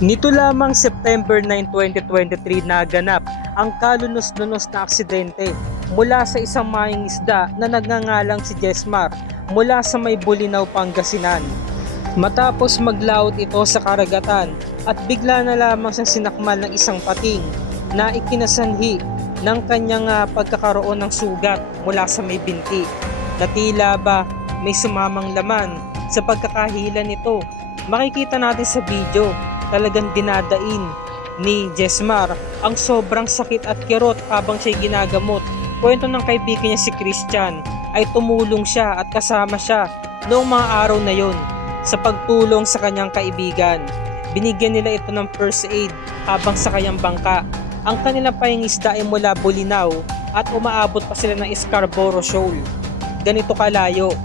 Nito lamang September 9, 2023 naganap ang kalunos-lunos na aksidente mula sa isang mangingisda na nagngangalang si Jesmar mula sa may Bulinaw, Pangasinan. Matapos maglaot ito sa karagatan at bigla na lamang siyang sinakmal ng isang pating na ikinasanhi ng kanyang pagkakaroon ng sugat mula sa may binti na tila ba may sumamang laman sa pagkakahila nito. Makikita natin sa video, talagang dinadain ni Jesmar ang sobrang sakit at kirot habang siya'y ginagamot. Kwento ng kaibigan niya si Christian ay tumulong siya at kasama siya noong mga araw na yon sa pagtulong sa kanyang kaibigan. Binigyan nila ito ng first aid habang sa kanyang bangka. Ang kanilang pangingisda ay mula Bulinaw at umaabot pa sila ng Scarborough Shoal. Ganito kalayo.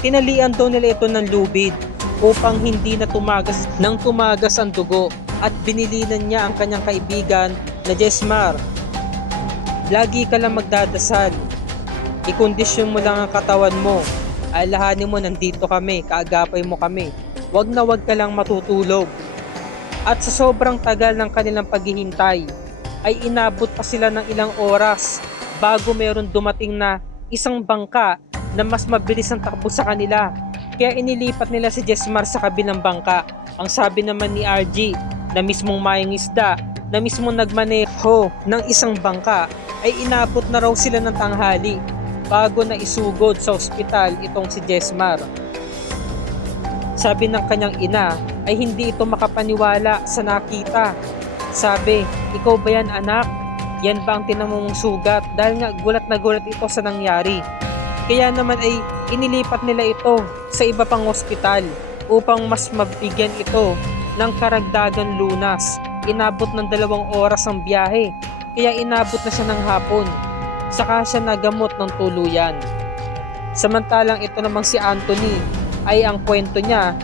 Tinalian daw nila ito ng lubid upang hindi na tumagas ang dugo at binilinan niya ang kanyang kaibigan na Jesmar. Lagi ka lang magdadasal. Ikondisyon mo lang ang katawan mo. Alalahanin mo, nandito kami, kaagapay mo kami. Wag na wag ka lang matutulog. At sa sobrang tagal ng kanilang paghihintay, ay inabot pa sila ng ilang oras bago meron dumating na isang bangka na mas mabilis ang takbo sa kanila. Kaya inilipat nila si Jesmar sa kabilang bangka. Ang sabi naman ni RG na mismong mangingisda, na mismong nagmaneho ng isang bangka, ay inabot na raw sila ng tanghali bago na isugod sa ospital itong si Jesmar. Sabi ng kanyang ina ay hindi ito makapaniwala sa nakita. Sabi, ikaw ba yan anak? Yan ba ang tinamong sugat? Dahil nga gulat na gulat ito sa nangyari. Kaya naman ay inilipat nila ito sa iba pang ospital upang mas mabigyan ito ng karagdagang lunas. Inabot ng 2 oras ang biyahe, kaya inabot na siya ng hapon. Saka siya nagamot ng tuluyan. Samantalang ito namang si Anthony ay ang kwento niya,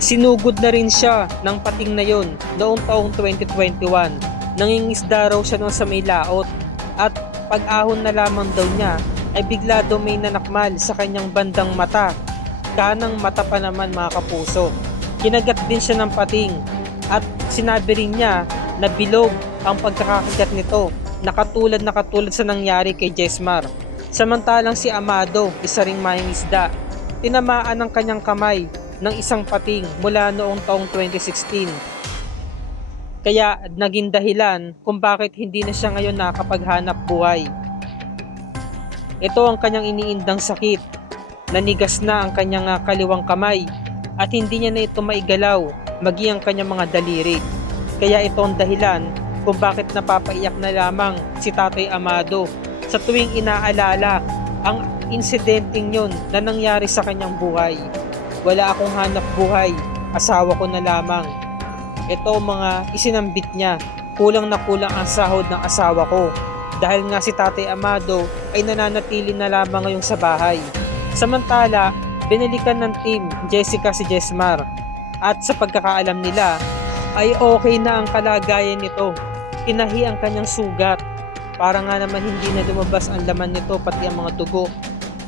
sinugod na rin siya ng pating na yon noong taong 2021. Nangingisda raw siya noon sa may laot at pag-ahon na lamang daw niya ay bigla daw may nanakmal sa kanyang bandang mata. Kanang mata pa naman mga kapuso. Kinagat din siya ng pating at sinabi rin niya na bilog ang pagkakakagat nito, nakatulad sa nangyari kay Jesmar. Samantalang si Amado, isa ring mangingisda, tinamaan ng kanyang kamay ng isang pating mula noong taong 2016. Kaya naging dahilan kung bakit hindi na siya ngayon nakakapaghanap buhay. Ito ang kanyang iniindang sakit. Nanigas na ang kanyang kaliwang kamay at hindi niya na ito maigalaw, maging ang kanyang mga daliri. Kaya ito ang dahilan kung bakit napapaiyak na lamang si Tatay Amado sa tuwing inaalala ang insidenteng yun na nangyari sa kanyang buhay. Wala akong hanap buhay, asawa ko na lamang. Ito mga isinambit niya, kulang na kulang ang sahod ng asawa ko. Dahil nga si Tatay Amado ay nananatili na lamang ngayon sa bahay. Samantala, binalikan ng team Jessica si Jesmar at sa pagkakaalam nila ay okay na ang kalagayan nito. Tinahi ang kanyang sugat. Para nga naman hindi na lumabas ang laman nito pati ang mga dugo.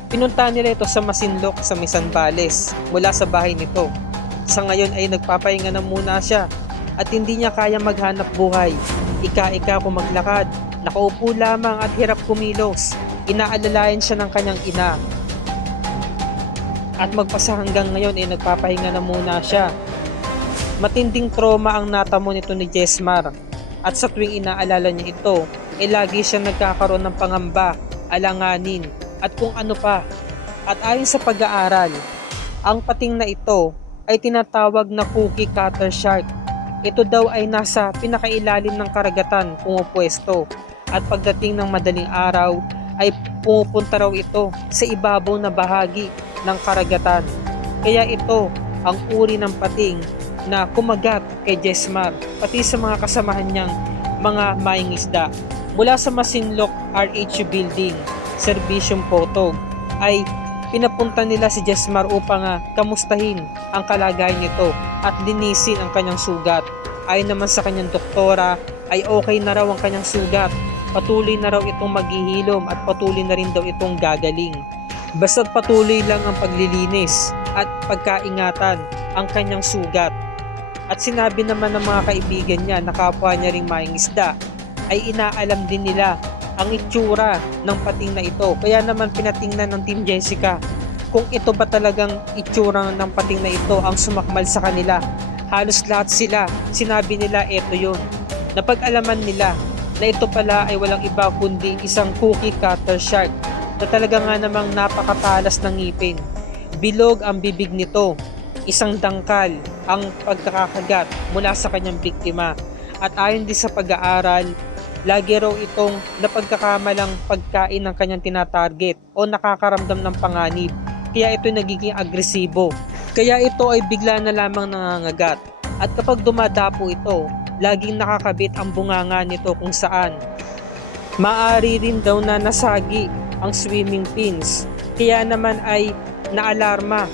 Pinunta nila ito sa Masinloc sa Misanbales mula sa bahay nito. Sa ngayon ay nagpapahinga na muna siya at hindi niya kaya maghanap buhay. Ika-ika kung maglakad, nakaupo lamang at hirap kumilos. Inaalalayan siya ng kanyang ina. At magpasa hanggang ngayon ay nagpapahinga na muna siya. Matinding trauma ang natamo nito ni Jesmar. At sa tuwing inaalala niya ito, ay lagi siyang nagkakaroon ng pangamba, alanganin, at kung ano pa. At ayon sa pag-aaral, ang pating na ito ay tinatawag na cookie cutter shark. Ito daw ay nasa pinakailalim ng karagatan pumupwesto at pagdating ng madaling araw ay pumupunta raw ito sa ibabaw na bahagi ng karagatan. Kaya ito ang uri ng pating na kumagat kay Jesmar pati sa mga kasamahan niyang mga mangingisda. Mula sa Masinloc RHU Building, Serbisyong Potog, ay pinapunta nila si Jesmar upang kamustahin ang kalagayan nito at linisin ang kanyang sugat. Ayon naman sa kanyang doktora ay okay na raw ang kanyang sugat. Patuloy na raw itong maghihilom at patuloy na rin daw itong gagaling. Basta't patuloy lang ang paglilinis at pagkaingatan ang kanyang sugat. At sinabi naman ng mga kaibigan niya na kapwa niya ring mangingisda ay inaalam din nila ang itsura ng pating na ito. Kaya naman pinatingnan ng Team Jessica kung ito ba talagang itsura ng pating na ito ang sumakmal sa kanila. Halos lahat sila, sinabi nila ito yun. Napag-alaman nila na ito pala ay walang iba kundi isang cookie cutter shark na talaga nga namang napakatalas ng ngipin. Bilog ang bibig nito, isang dangkal ang pagkakakagat mula sa kanyang biktima. At ayon din sa pag-aaral, lagi raw itong napagkakamalang pagkain ng kanyang tinatarget o nakakaramdam ng panganib. Kaya ito nagiging agresibo. Kaya ito ay bigla na lamang nangangagat. At kapag dumadapo ito, laging nakakabit ang bunganga nito kung saan maaari rin daw na nasagi ang swimming pins. Kaya naman ay naalarma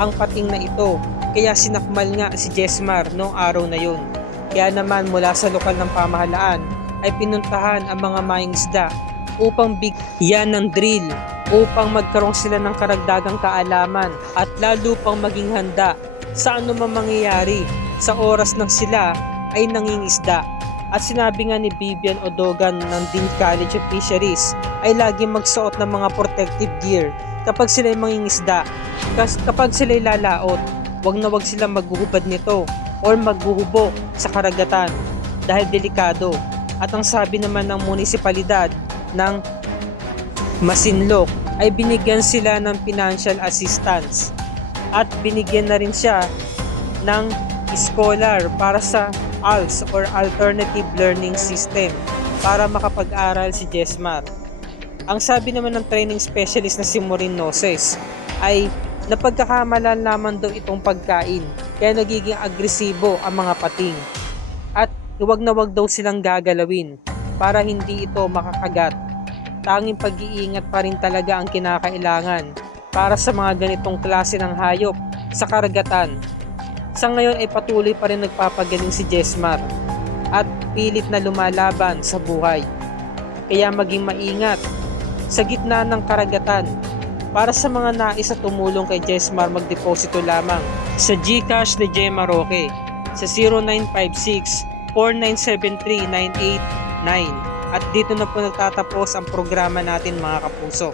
ang pating na ito. Kaya sinakmal nga si Jesmar noong araw na yun. Kaya naman mula sa lokal ng pamahalaan ay pinuntahan ang mga mangingisda upang bigyan ng drill upang magkaroon sila ng karagdagang kaalaman at lalo pang maging handa sa anumang mangyayari sa oras ng sila ay nangingisda. At sinabi nga ni Vivian Odogan ng Dean College of Fisheries ay lagi magsuot ng mga protective gear kapag sila ay mangingisda. Kapag sila ay lalaot, wag na wag sila maghuhubad nito or maghuhubo sa karagatan dahil delikado. At ang sabi naman ng munisipalidad ng Masinloc ay binigyan sila ng financial assistance at binigyan na rin siya ng scholar para sa ALS or Alternative Learning System para makapag-aral si Jesmar. Ang sabi naman ng training specialist na si Maureen Noses ay napagkakamalan naman daw itong pagkain kaya nagiging agresibo ang mga pating at huwag na huwag daw silang gagalawin para hindi ito makakagat. Tanging pag-iingat pa rin talaga ang kinakailangan para sa mga ganitong klase ng hayop sa karagatan. Sa ngayon ay patuloy pa rin nagpapagaling si Jesmar at pilit na lumalaban sa buhay. Kaya maging maingat sa gitna ng karagatan. Para sa mga nais at tumulong kay Jesmar, magdeposito lamang sa GCash ni Gemma Roque sa 0956-4973-989. At dito na po nagtatapos ang programa natin mga kapuso.